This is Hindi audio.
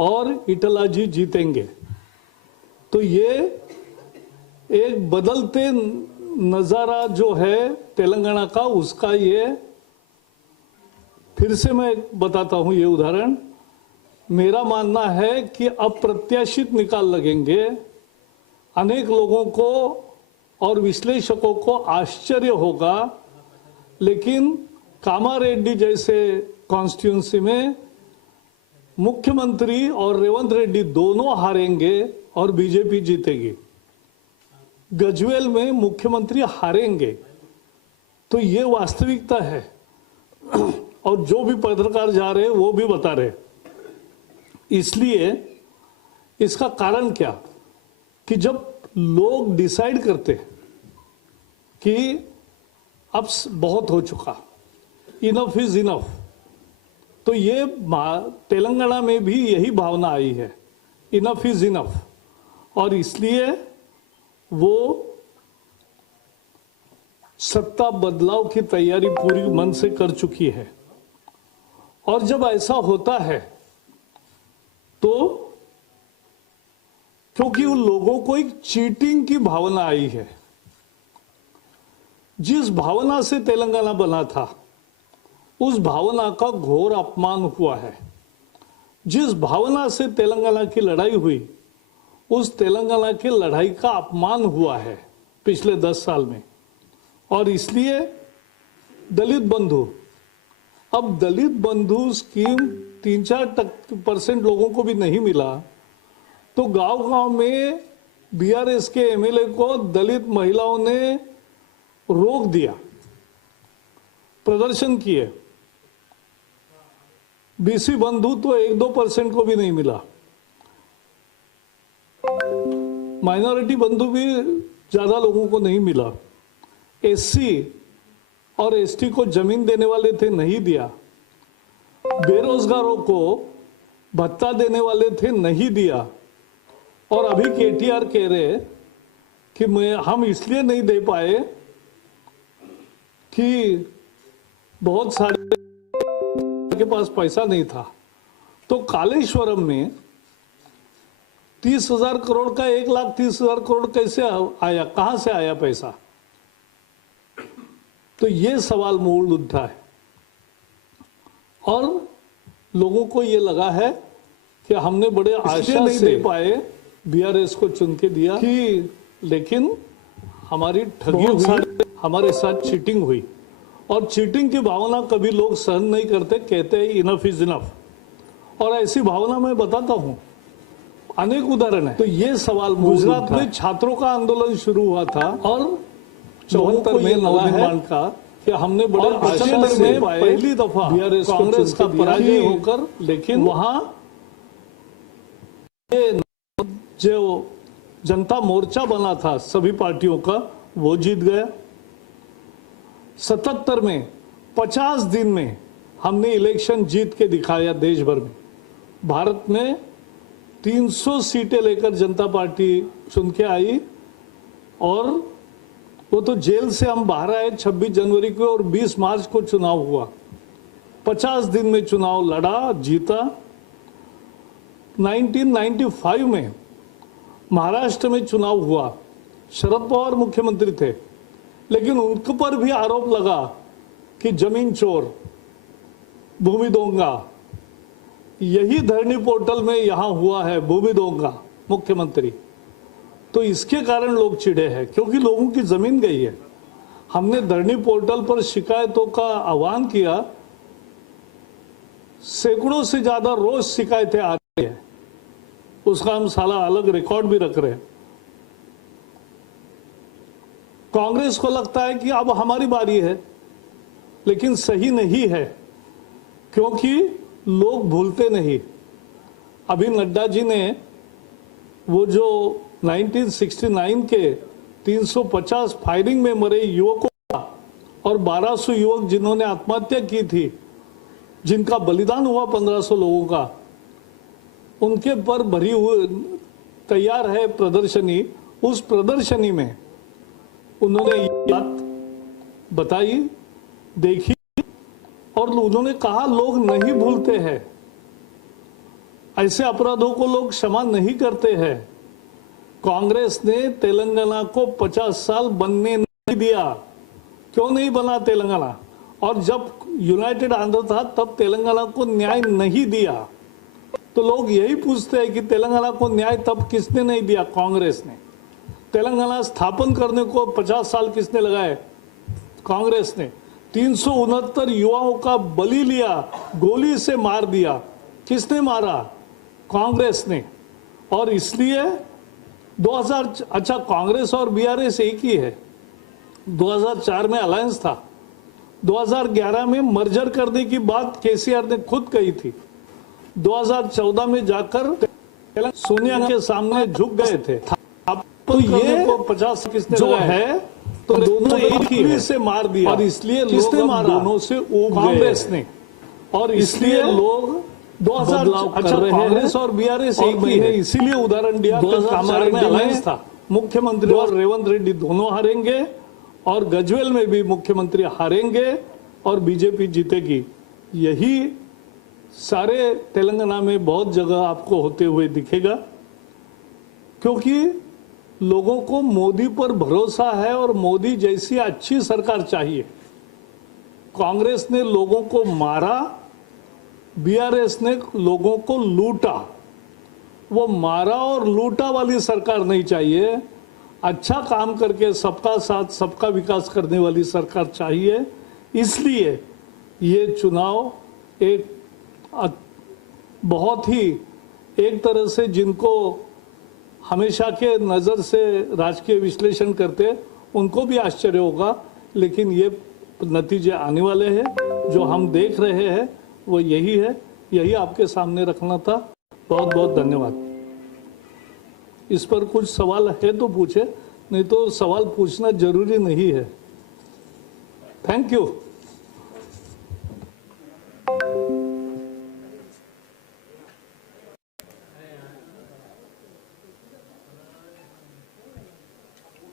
और इटलाजी जीतेंगे। तो ये एक बदलते नज़ारा जो है तेलंगाना का, उसका ये फिर से मैं बताता हूं ये उदाहरण। मेरा मानना है कि अप्रत्याशित निकाल लगेंगे। अनेक लोगों को और विश्लेषकों को आश्चर्य होगा, लेकिन कामारेड्डी जैसे कॉन्स्टिट्यूंसी में मुख्यमंत्री और रेवंत रेड्डी दोनों हारेंगे और बीजेपी जीतेगी। गजवेल में मुख्यमंत्री हारेंगे। तो ये वास्तविकता है और जो भी पत्रकार जा रहे हैं वो भी बता रहे। इसलिए इसका कारण क्या कि जब लोग डिसाइड करते कि अब बहुत हो चुका, इनफ इज इनफ, तो ये तेलंगाना में भी यही भावना आई है, इनफ इज इनफ। और इसलिए वो सत्ता बदलाव की तैयारी पूरी मन से कर चुकी है। और जब ऐसा होता है तो क्योंकि उन लोगों को एक चीटिंग की भावना आई है, जिस भावना से तेलंगाना बना था उस भावना का घोर अपमान हुआ है। जिस भावना से तेलंगाना की लड़ाई हुई उस तेलंगाना की लड़ाई का अपमान हुआ है पिछले 10 साल में। और इसलिए दलित बंधु, अब दलित बंधु स्कीम 3-4% लोगों को भी नहीं मिला, तो गांव-गांव में बीआरएस के एमएलए को दलित महिलाओं ने रोक दिया, प्रदर्शन किए। बीसी बंधु तो 1-2% को भी नहीं मिला। माइनॉरिटी बंधु भी ज्यादा लोगों को नहीं मिला। एससी और एसटी को जमीन देने वाले थे, नहीं दिया। बेरोजगारों को भत्ता देने वाले थे, नहीं दिया। और अभी केटीआर कह रहे कि हम इसलिए नहीं दे पाए कि बहुत सारे के पास पैसा नहीं था। तो कालेश्वरम में 30,000 करोड़ का 1,30,000 करोड़ कैसे आया, कहां से आया पैसा? तो ये सवाल मूल उठा है और लोगों को ये लगा है कि हमने बड़े आशा नहीं दे पाए, बीआरएस को चुन के दिया कि, लेकिन हमारी ठगी हुई, हमारे साथ चीटिंग हुई। और चीटिंग की भावना कभी लोग सहन नहीं करते, कहते हैं इनफ इज इनफ। और ऐसी भावना मैं बताता हूं, अनेक उदाहरण है। तो ये सवाल गुजरात में छात्रों का आंदोलन शुरू हुआ था और 74 में नवनिर्माण का कि हमने बड़े आशा से पहली दफा कांग्रेस का पराजय होकर, लेकिन वहां जो जनता मोर्चा बना था सभी पार्टियों का, वो जीत गया। 77 में 50 दिन में हमने इलेक्शन जीत के दिखाया देश भर में। भारत में 300 सीटें लेकर जनता पार्टी चुन के आई और वो तो जेल से हम बाहर आए 26 जनवरी को और 20 मार्च को चुनाव हुआ। 50 दिन में चुनाव लड़ा, जीता। 1995 में महाराष्ट्र में चुनाव हुआ, शरद पवार मुख्यमंत्री थे, लेकिन उनके पर भी आरोप लगा कि जमीन चोर, भूमि दोंगा। यही धरनी पोर्टल में यहां हुआ है, भूमि दोंगा मुख्यमंत्री। तो इसके कारण लोग चिढ़े हैं क्योंकि लोगों की जमीन गई है। हमने धरनी पोर्टल पर शिकायतों का आह्वान किया, सैकड़ों से ज्यादा रोज शिकायतें आ रही है, उसका हम साला अलग रिकॉर्ड भी रख रहे हैं। कांग्रेस को लगता है कि अब हमारी बारी है, लेकिन सही नहीं है क्योंकि लोग भूलते नहीं। अभी नड्डा जी ने वो जो 1969 के 350 फायरिंग में मरे युवकों का और 1200 युवक जिन्होंने आत्महत्या की थी, जिनका बलिदान हुआ 1500 लोगों का, उनके पर भरी हुई तैयार है प्रदर्शनी। उस प्रदर्शनी में उन्होंने ये बात बताई, देखी और उन्होंने कहा लोग नहीं भूलते हैं। ऐसे अपराधों को लोग क्षमा नहीं करते हैं। कांग्रेस ने तेलंगाना को 50 साल बनने नहीं दिया। क्यों नहीं बना तेलंगाना? और जब यूनाइटेड आंध्र था तब तेलंगाना को न्याय नहीं दिया। तो लोग यही पूछते हैं कि तेलंगाना को न्याय तब किसने नहीं दिया? कांग्रेस ने। तेलंगाना स्थापन करने को 50 साल किसने लगाए? कांग्रेस ने। 369 युवाओं का बलि लिया, गोली से मार दिया। किसने मारा? कांग्रेस ने। और इसलिए 2000 अच्छा, कांग्रेस और बीआरएस एक ही है। 2004 में अलायंस था। 2011 में मर्जर करने की बात केसीआर ने खुद कही थी। 2014 में जाकर सोनिया के सामने झुक गए थे। तो ये 50 किसने जो है, तो दोनों एक ही से मार दिया। और इसलिए किसने मारा? दोनों से ऊब कांग्रेस ने। और इसलिए लोग 2000 अच्छा, कांग्रेस और बीआरएस एक ही है। इसीलिए उदाहरण दिया। 2004 में अलायंस था। मुख्यमंत्री और रेवंत रेड्डी दोनों हारेंगे और गजवेल में भी मुख्यमंत्री हारेंगे और बीजेपी जीतेगी। यही सारे तेलंगाना में बहुत जगह आपको होते हुए दिखेगा, क्योंकि लोगों को मोदी पर भरोसा है और मोदी जैसी अच्छी सरकार चाहिए। कांग्रेस ने लोगों को मारा, बीआरएस ने लोगों को लूटा। वो मारा और लूटा वाली सरकार नहीं चाहिए। अच्छा काम करके सबका साथ सबका विकास करने वाली सरकार चाहिए। इसलिए ये चुनाव एक बहुत ही एक तरह से जिनको हमेशा के नज़र से राजकीय विश्लेषण करते उनको भी आश्चर्य होगा, लेकिन ये नतीजे आने वाले हैं। जो हम देख रहे हैं वो यही है। यही आपके सामने रखना था। बहुत बहुत धन्यवाद। इस पर कुछ सवाल है तो पूछे, नहीं तो सवाल पूछना जरूरी नहीं है। Thank you.